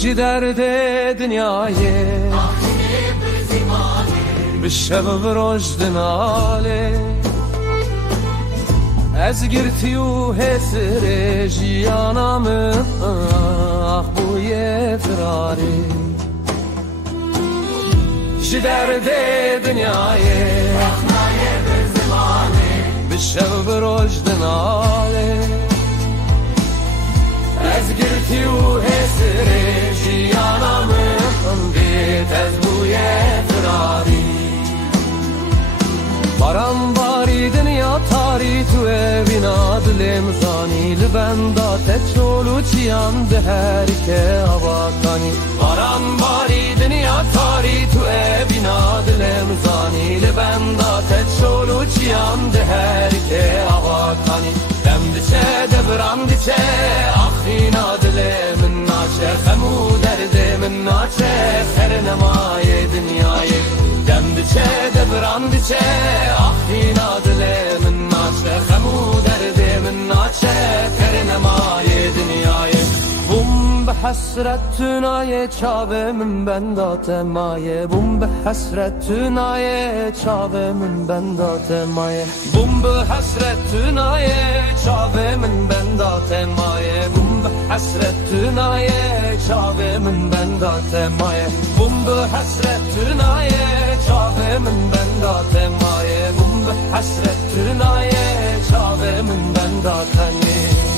جی درد دنیای به شب و رشد ناله از گرتی و حسر جیانم آخ بوی فراری جی درد دنیای به شب و رشد ناله از گرتی و حسر جیانم بیت از بوی فراری باران باری دنیا تاری تو بینا دلم زانی لبندات چولو چیان ده هر که هوا کانی باران باری دنیا تاری تو بینا دلم زانی لبندات چولو چیان ده هر که هوا کانی دم دچه دبرم دچه آخینا دلم ناچه خمو درد من ناچه خر نمای دنیای دم دچه دبرم دچه آخینا دلم ناچه خمو درد من ناچه خر نمای دنیای بوم به حسرت تونای چاوه من بندات مایه بوم به حسرت تونای چاوه من بندات مایه بوم به حسرت تونای چاوه من بندات مایه بوم به حسرت تونای چاوه من بندات مایه بوم به حسرت تونای چاوه من بندات مایه بوم به حسرت تونای چاوه من بندات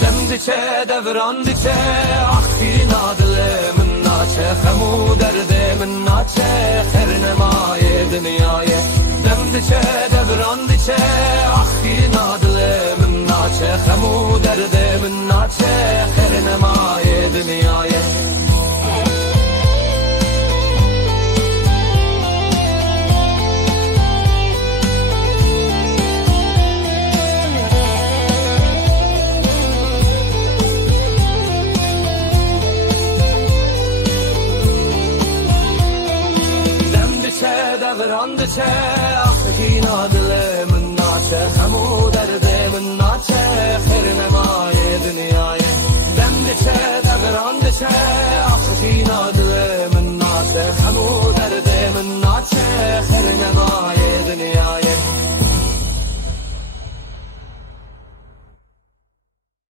دم دچه دوران دچه آخی نادل من ناچه خمو درد من ناچه خر نمای دنیای دم دچه دوران دچه آخی نادل من ناچه خمو درد من ناچه خر نمای دنیای دوران دچه آخی نادل من ناچه خمو درد من ناچه خیر نمای دنیای دم دچه دوران دچه آخی نادل من ناچه خمو درد من ناچه خیر نمای